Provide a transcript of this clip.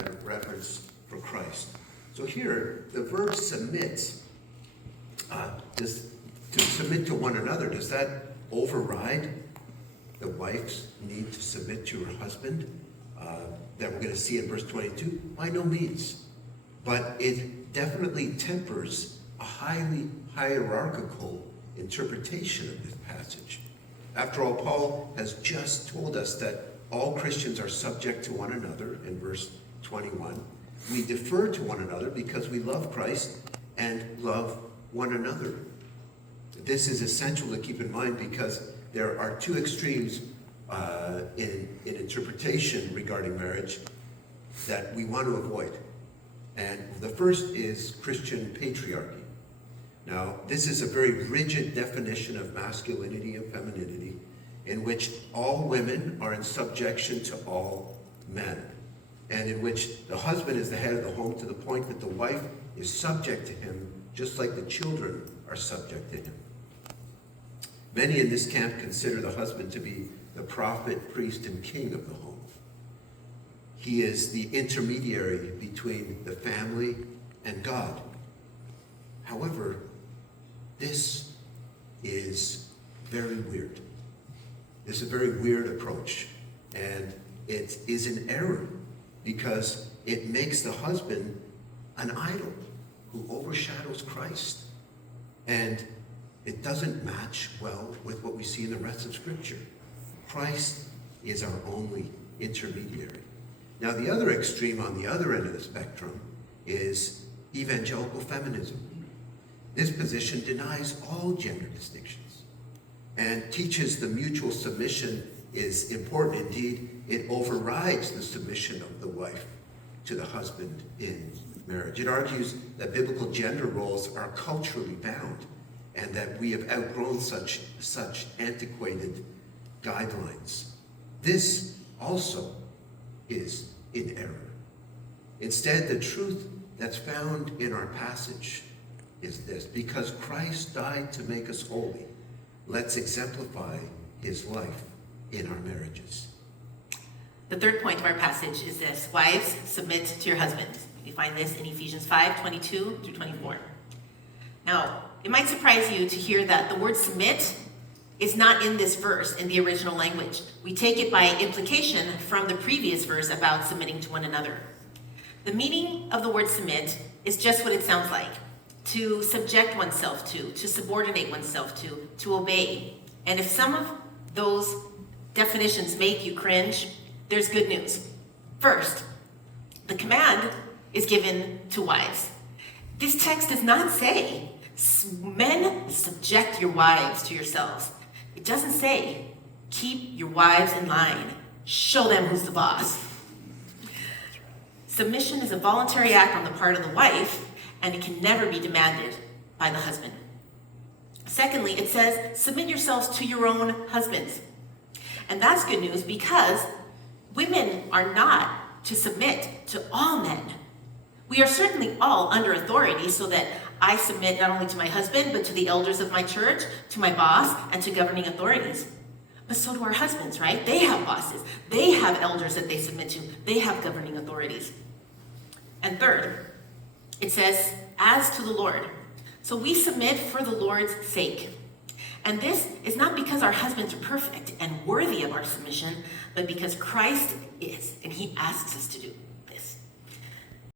out of reverence for Christ. So here, the verb submit, to submit to one another, does that override the wife's need to submit to her husband that we're going to see in verse 22? By no means. But it definitely tempers a highly hierarchical interpretation of this passage. After all, Paul has just told us that all Christians are subject to one another in verse 21. We defer to one another because we love Christ and love one another. This is essential to keep in mind because there are two extremes in interpretation regarding marriage that we want to avoid. And the first is Christian patriarchy. Now, this is a very rigid definition of masculinity and femininity in which all women are in subjection to all men, and in which the husband is the head of the home to the point that the wife is subject to him just like the children are subject to him. Many in this camp consider the husband to be the prophet, priest, and king of the home. He is the intermediary between the family and God. However, this is very weird. This is a very weird approach, and it is an error because it makes the husband an idol who overshadows Christ. And it doesn't match well with what we see in the rest of Scripture. Christ is our only intermediary. Now, the other extreme on the other end of the spectrum is evangelical feminism. This position denies all gender distinctions and teaches the mutual submission is important. Indeed, it overrides the submission of the wife to the husband in marriage. It argues that biblical gender roles are culturally bound and that we have outgrown such antiquated guidelines. This also is in error. Instead, the truth that's found in our passage is this: because Christ died to make us holy, let's exemplify his life in our marriages. The third point of our passage is this: wives, submit to your husbands. We find this in Ephesians 5:22 through 24. Now, it might surprise you to hear that the word submit is not in this verse in the original language. We take it by implication from the previous verse about submitting to one another. The meaning of the word submit is just what it sounds like: to subject oneself to subordinate oneself to obey. And if some of those definitions make you cringe, there's good news. First, the command is given to wives. This text does not say, men, subject your wives to yourselves. It doesn't say, keep your wives in line, show them who's the boss. Submission is a voluntary act on the part of the wife, and it can never be demanded by the husband. Secondly, it says, submit yourselves to your own husbands. And that's good news because women are not to submit to all men. We are certainly all under authority, so that I submit not only to my husband, but to the elders of my church, to my boss, and to governing authorities. But so do our husbands, right? They have bosses. They have elders that they submit to. They have governing authorities. And third, it says, as to the Lord. So we submit for the Lord's sake. And this is not because our husbands are perfect and worthy of our submission, but because Christ is, and he asks us to do.